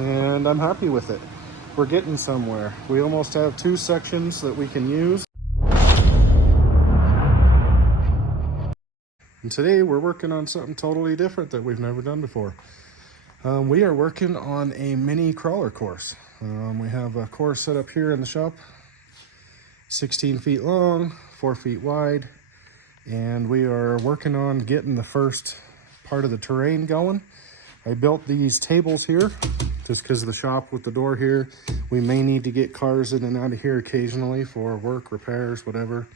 and I'm happy with it. We're getting somewhere. We almost have 2 sections that we can use. And today we're working on something totally different that we've never done before. We are working on a mini crawler course. We have a course set up here in the shop, 16 feet long, 4 feet wide, and we are working on getting the first part of the terrain going. I built these tables here just because of the shop with the door here. We may need to get cars in and out of here occasionally for work, repairs, whatever.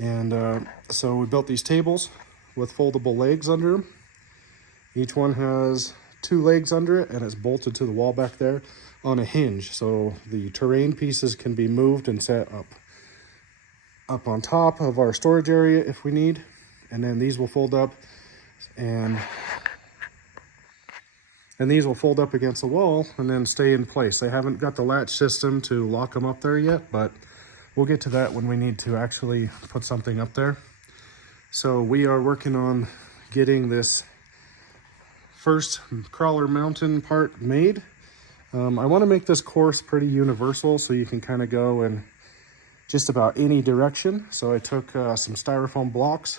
And so we built these tables with foldable legs under them. Each one has 2 legs under it, and it's bolted to the wall back there on a hinge. So the terrain pieces can be moved and set up on top of our storage area if we need. And then these will fold up and these will fold up against the wall and then stay in place. They haven't got the latch system to lock them up there yet, but we'll get to that when we need to actually put something up there. So we are working on getting this first crawler mountain part made. I want to make this course pretty universal so you can kind of go in just about any direction. So I took some styrofoam blocks,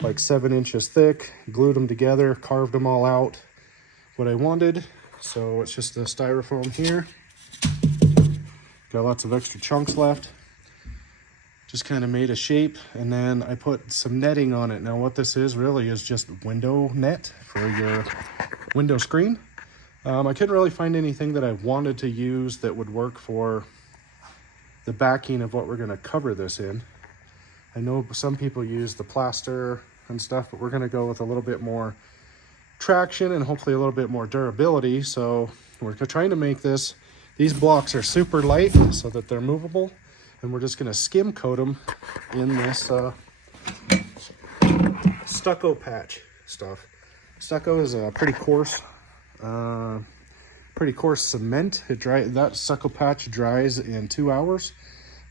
like 7 inches thick, glued them together, carved them all out what I wanted. So it's just the styrofoam here. Got lots of extra chunks left. Just kind of made a shape, and then I put some netting on it. Now what this is really is just window net for your window screen. I couldn't really find anything that I wanted to use that would work for the backing of what we're going to cover this in. I know some people use the plaster and stuff, but we're going to go with a little bit more traction and hopefully a little bit more durability. So we're trying to make this, these blocks are super light so that they're movable, and we're just going to skim coat them in this stucco patch stuff. Stucco is a pretty coarse cement. That stucco patch dries in 2 hours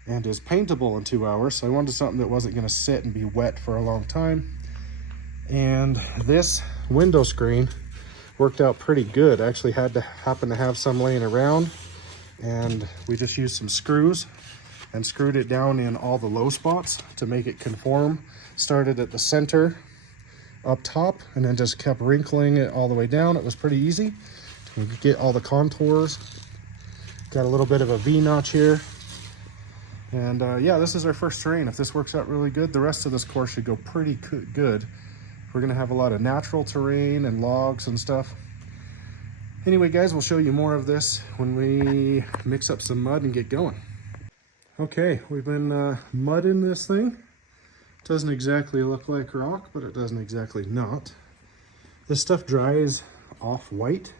and is paintable in 2 hours. So I wanted something that wasn't going to sit and be wet for a long time. And this window screen worked out pretty good. I actually happened to have some laying around, and we just used some screws and screwed it down in all the low spots to make it conform. Started at the center up top and then just kept wrinkling it all the way down. It was pretty easy to get all the contours. Got a little bit of a V-notch here. And yeah, this is our first terrain. If this works out really good, the rest of this course should go pretty good. We're gonna have a lot of natural terrain and logs and stuff. Anyway, guys, we'll show you more of this when we mix up some mud and get going. Okay, we've been mudding this thing. Doesn't exactly look like rock, but it doesn't exactly not. This stuff dries off white,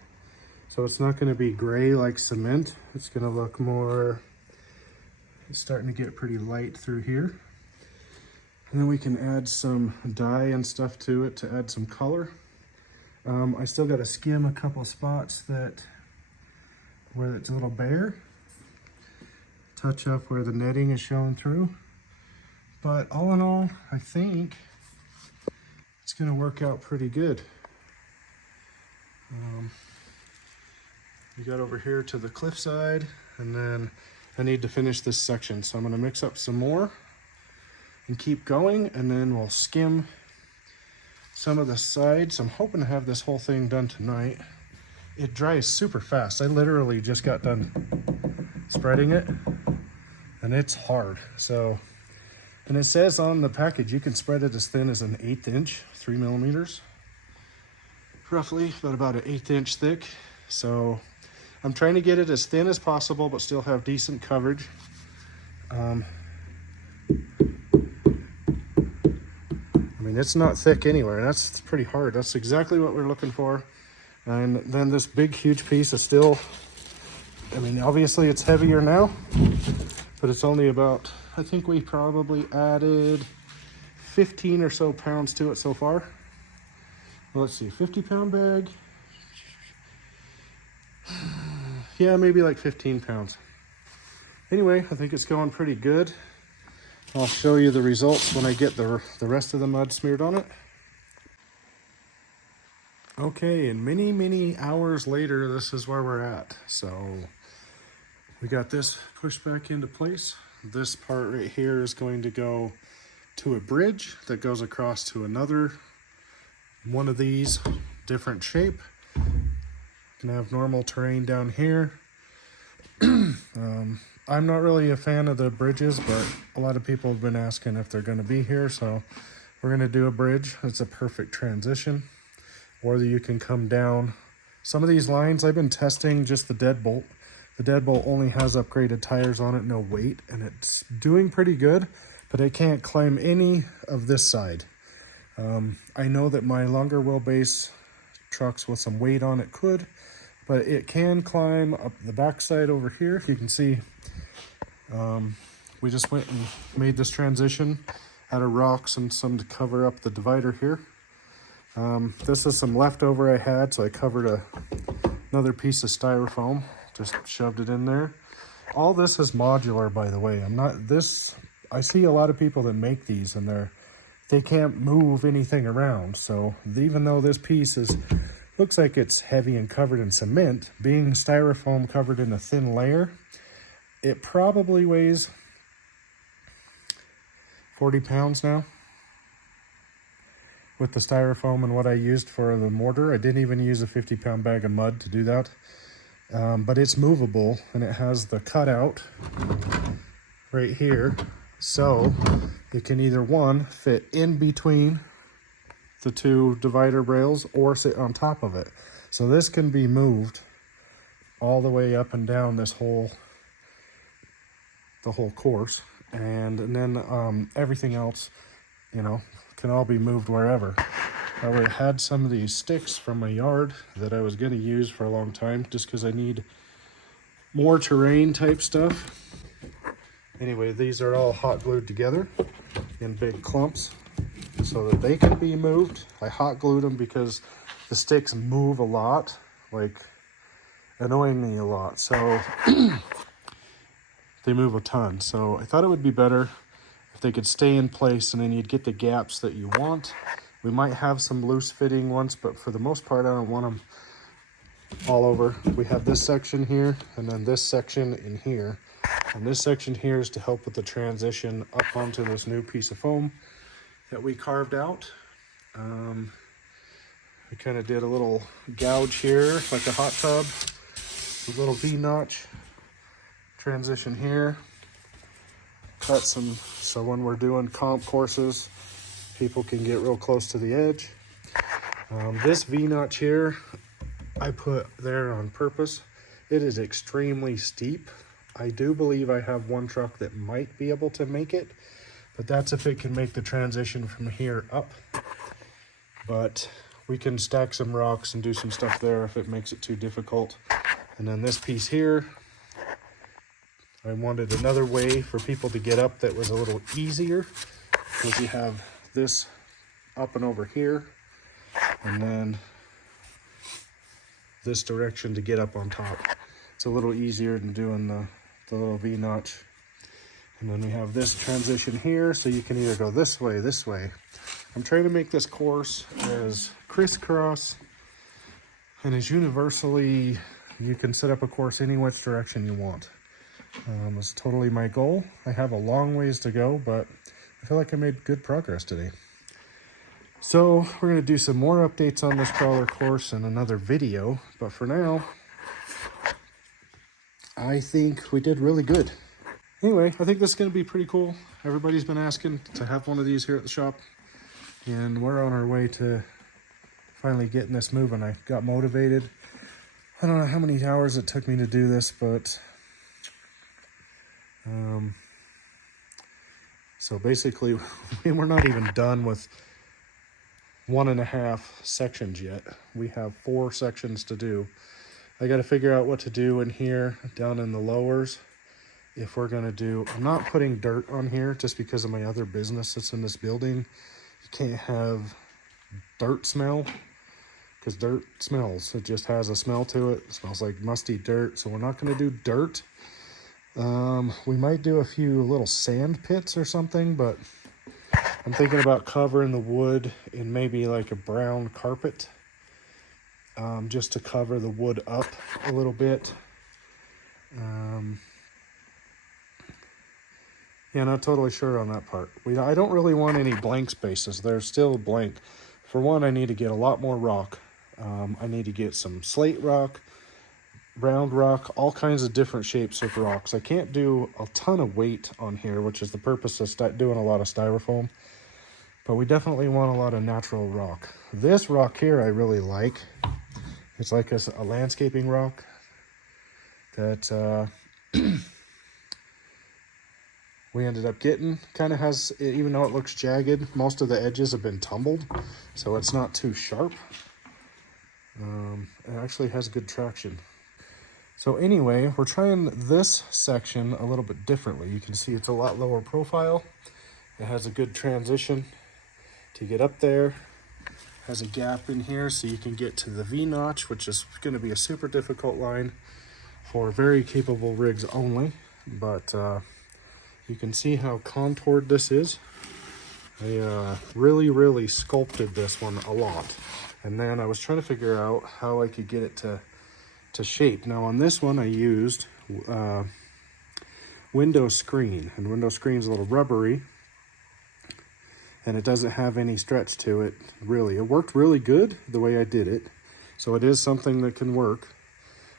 so it's not gonna be gray like cement. It's gonna look more, it's starting to get pretty light through here. And then we can add some dye and stuff to it to add some color. I still got to skim a couple spots where it's a little bare. Touch up where the netting is showing through. But all in all, I think it's going to work out pretty good. We got over here to the cliffside, and then I need to finish this section. So I'm going to mix up some more and keep going, and then we'll skim some of the sides. I'm hoping to have this whole thing done tonight. It dries super fast. I literally just got done spreading it, and it's hard. So, and it says on the package you can spread it as thin as an 1/8 inch, 3 millimeters, roughly, about an 1/8 inch thick. So I'm trying to get it as thin as possible, but still have decent coverage. I mean, it's not thick anywhere. That's pretty hard. That's exactly what we're looking for. And then this big, huge piece is still, I mean, obviously it's heavier now, but it's only about, I think we probably added 15 or so pounds to it so far. Well, let's see, 50-pound bag. Yeah, maybe like 15 pounds. Anyway, I think it's going pretty good. I'll show you the results when I get the rest of the mud smeared on it. Okay, and many hours later, this is where we're at. So we got this pushed back into place. This part right here is going to go to a bridge that goes across to another one of these, different shape. Gonna have normal terrain down here. I'm not really a fan of the bridges, but a lot of people have been asking if they're gonna be here, so we're gonna do a bridge. It's a perfect transition. Or you can come down. Some of these lines, I've been testing just the deadbolt. The deadbolt only has upgraded tires on it, no weight, and it's doing pretty good, but it can't climb any of this side. I know that my longer wheelbase trucks with some weight on it could, but it can climb up the backside over here. You can see we just went and made this transition out of rocks and some to cover up the divider here. This is some leftover I had, so I covered another piece of styrofoam, just shoved it in there. All this is modular, by the way. I see a lot of people that make these and they can't move anything around. So even though this piece looks like it's heavy and covered in cement, being styrofoam covered in a thin layer, it probably weighs 40 pounds now. With the styrofoam and what I used for the mortar, I didn't even use a 50-pound bag of mud to do that. But it's movable, and it has the cutout right here, so it can either one fit in between the two divider rails or sit on top of it. So this can be moved all the way up and down the whole course, and then everything else, can all be moved wherever. I already had some of these sticks from my yard that I was going to use for a long time just because I need more terrain type stuff. Anyway, these are all hot glued together in big clumps so that they can be moved. I hot glued them because the sticks move a lot, like annoying me a lot. So they move a ton. So I thought it would be better if they could stay in place, and then you'd get the gaps that you want. We might have some loose fitting ones, but for the most part, I don't want them all over. We have this section here, and then this section in here. And this section here is to help with the transition up onto this new piece of foam that we carved out. I kind of did a little gouge here, like a hot tub, a little V-notch transition here. Cut some, so when we're doing comp courses, people can get real close to the edge. This V-notch here, I put there on purpose. It is extremely steep. I do believe I have one truck that might be able to make it, but that's if it can make the transition from here up. But we can stack some rocks and do some stuff there if it makes it too difficult. And then this piece here, I wanted another way for people to get up that was a little easier, because you have this up and over here, and then this direction to get up on top. It's a little easier than doing the little V-notch. And then we have this transition here, so you can either go this way, this way. I'm trying to make this course as crisscross and as universally, you can set up a course any which direction you want. It's totally my goal. I have a long ways to go, but I feel like I made good progress today. So we're going to do some more updates on this crawler course in another video, but for now, I think we did really good. Anyway, I think this is going to be pretty cool. Everybody's been asking to have one of these here at the shop, and we're on our way to finally getting this moving. I got motivated. I don't know how many hours it took me to do this, but so basically we're not even done with 1.5 sections yet. We have 4 sections to do. I got to figure out what to do in here down in the lowers. If we're going to do, I'm not putting dirt on here just because of my other business that's in this building. You can't have dirt smell, because dirt smells. It just has a smell to it. It smells like musty dirt, so we're not going to do dirt. We might do a few little sand pits or something, but I'm thinking about covering the wood in maybe like a brown carpet just to cover the wood up a little bit. Yeah, not totally sure on that part. I don't really want any blank spaces. They're still blank. For one, I need to get a lot more rock. I need to get some slate rock, round rock, all kinds of different shapes of rocks. I can't do a ton of weight on here, which is the purpose of doing a lot of styrofoam. But we definitely want a lot of natural rock. This rock here I really like. It's like a landscaping rock that we ended up getting. Kind of has, even though it looks jagged, most of the edges have been tumbled, so it's not too sharp. It actually has good traction. So anyway, we're trying this section a little bit differently. You can see it's a lot lower profile. It has a good transition to get up there. Has a gap in here so you can get to the V-notch, which is going to be a super difficult line for very capable rigs only. But you can see how contoured this is. I really sculpted this one a lot. And then I was trying to figure out how I could get it to shape. Now on this one I used window screen, and window screen is a little rubbery and it doesn't have any stretch to it really. It worked really good the way I did it, so it is something that can work.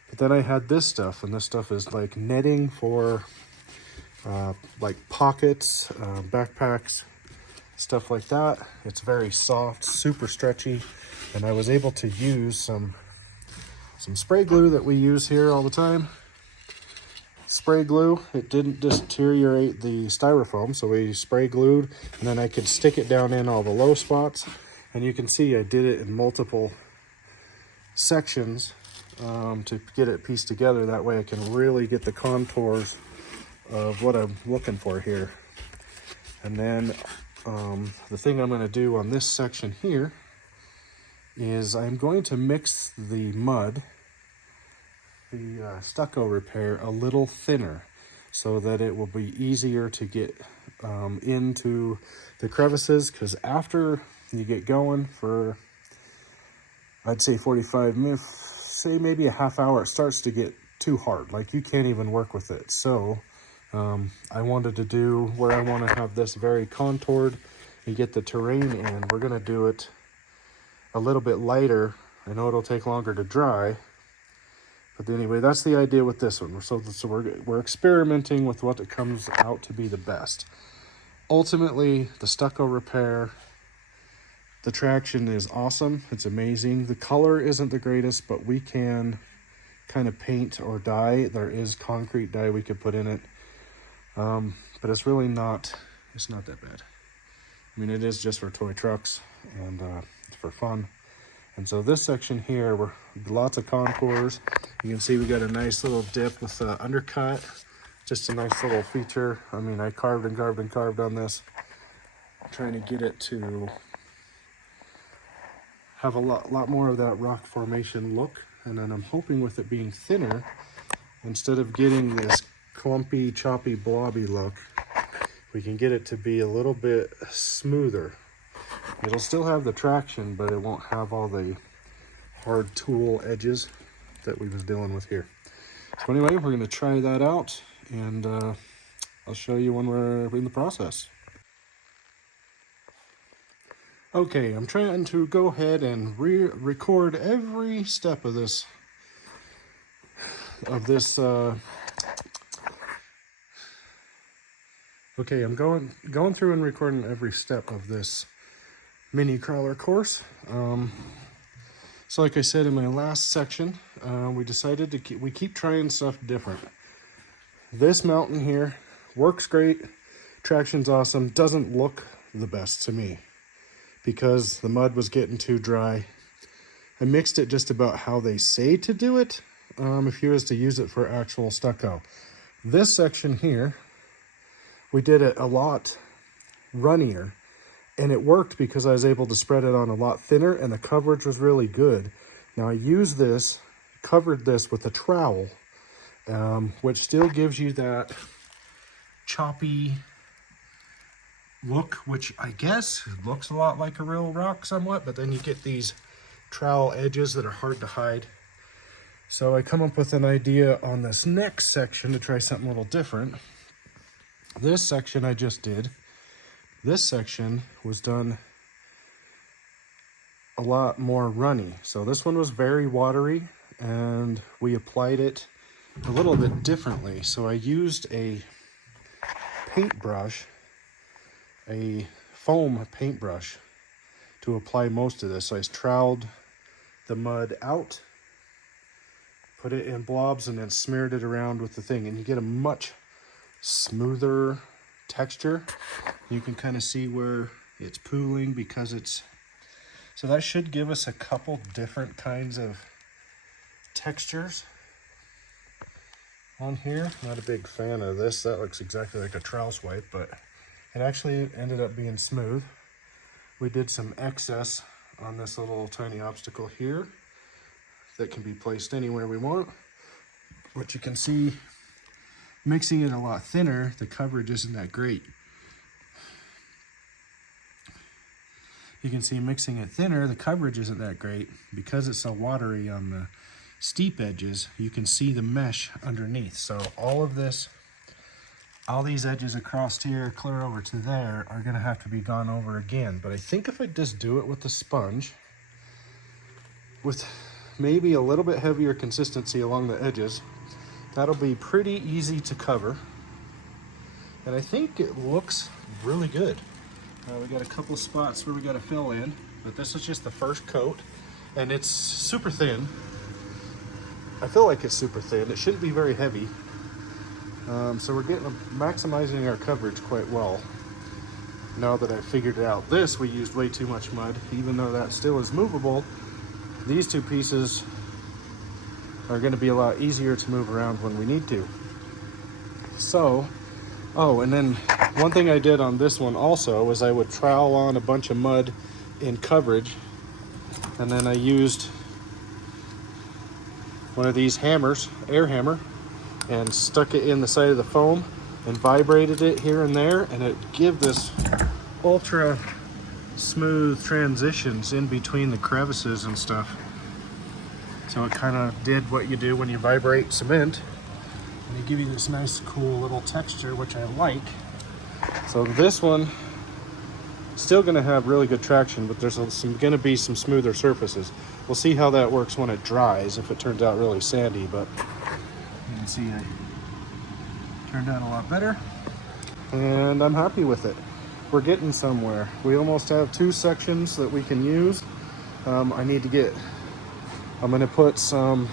But then I had this stuff, and this stuff is like netting for like pockets, backpacks, stuff like that. It's very soft, super stretchy, and I was able to use some spray glue that we use here all the time. Spray glue, it didn't deteriorate the styrofoam, so we spray glued, and then I could stick it down in all the low spots. And you can see I did it in multiple sections to get it pieced together. That way I can really get the contours of what I'm looking for here. And then the thing I'm going to do on this section here is I'm going to mix the mud, the stucco repair, a little thinner so that it will be easier to get into the crevices, because after you get going for, I'd say 45 minutes, say maybe a half hour, it starts to get too hard. Like you can't even work with it. So I wanted to do where I want to have this very contoured and get the terrain in. We're going to do it a little bit lighter. I know it'll take longer to dry, but anyway, that's the idea with this one. So we're experimenting with what it comes out to be the best. Ultimately, the stucco repair, the traction is awesome. It's amazing. The color isn't the greatest, but we can kind of paint or dye. There is concrete dye we could put in it. But it's really not, it's not that bad. I mean, it is just for toy trucks and it's for fun. And so this section here, we're lots of contours. You can see we got a nice little dip with the undercut. Just a nice little feature. I mean, I carved and carved and carved on this, trying to get it to have a lot more of that rock formation look. And then I'm hoping with it being thinner, instead of getting this clumpy, choppy, blobby look, we can get it to be a little bit smoother. It'll still have the traction, but it won't have all the hard tool edges that we was dealing with here. So anyway, we're going to try that out, and I'll show you when we're in the process. Okay, I'm trying to go ahead and record every step of this okay, I'm going through and recording every step of this mini crawler course. So like I said in my last section, we decided to keep trying stuff different. This mountain here works great, traction's awesome, doesn't look the best to me because the mud was getting too dry. I mixed it just about how they say to do it if you was to use it for actual stucco. This section here, we did it a lot runnier, and it worked because I was able to spread it on a lot thinner and the coverage was really good. Now I used this, covered this with a trowel, which still gives you that choppy look, which I guess looks a lot like a real rock somewhat, but then you get these trowel edges that are hard to hide. So I come up with an idea on this next section to try something a little different. This section I just did. This section was done a lot more runny. So this one was very watery, and we applied it a little bit differently. So I used a paintbrush, a foam paintbrush, to apply most of this. So I troweled the mud out, put it in blobs, and then smeared it around with the thing, and you get a much smoother texture. You can kind of see where it's pooling because it's, so that should give us a couple different kinds of textures on here. Not a big fan of this. That looks exactly like a trowel swipe, but it actually ended up being smooth. We did some excess on this little tiny obstacle here that can be placed anywhere we want. But you can see, mixing it a lot thinner, the coverage isn't that great. You can see mixing it thinner, the coverage isn't that great. Because it's so watery on the steep edges, you can see the mesh underneath. So all of this, all these edges across here, clear over to there, are gonna have to be gone over again. But I think if I just do it with the sponge, with maybe a little bit heavier consistency along the edges, that'll be pretty easy to cover. And I think it looks really good. We got a couple spots where we got to fill in, but this is just the first coat, and it's super thin. I feel like it's super thin. It shouldn't be very heavy. So we're maximizing our coverage quite well. Now that I've figured it out, this we used way too much mud. Even though that still is movable, these two pieces are going to be a lot easier to move around when we need to. So, oh, and then one thing I did on this one also was I would trowel on a bunch of mud in coverage, and then I used one of these hammers, air hammer, and stuck it in the side of the foam and vibrated it here and there, and it gave this ultra smooth transitions in between the crevices and stuff. So it kind of did what you do when you vibrate cement, and they give you this nice cool little texture, which I like. So this one still going to have really good traction, but there's going to be some smoother surfaces. We'll see how that works when it dries, if it turns out really sandy, but you can see it turned out a lot better, and I'm happy with it. We're getting somewhere. We almost have 2 sections that we can use. I'm going to put some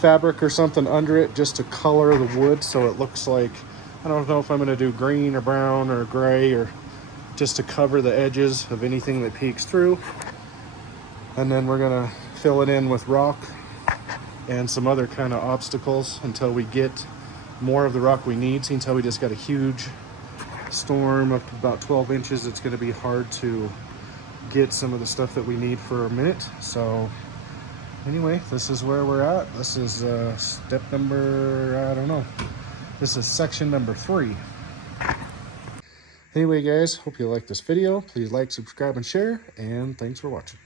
fabric or something under it just to color the wood so it looks like, I don't know if I'm going to do green or brown or gray, or just to cover the edges of anything that peeks through. And then we're going to fill it in with rock and some other kind of obstacles until we get more of the rock we need. Since how we just got a huge storm up to about 12 inches, it's going to be hard to get some of the stuff that we need for a minute. So anyway, this is where we're at. This is step number, I don't know. This is section number 3. Anyway, guys, hope you like this video. Please like, subscribe, and share, and thanks for watching.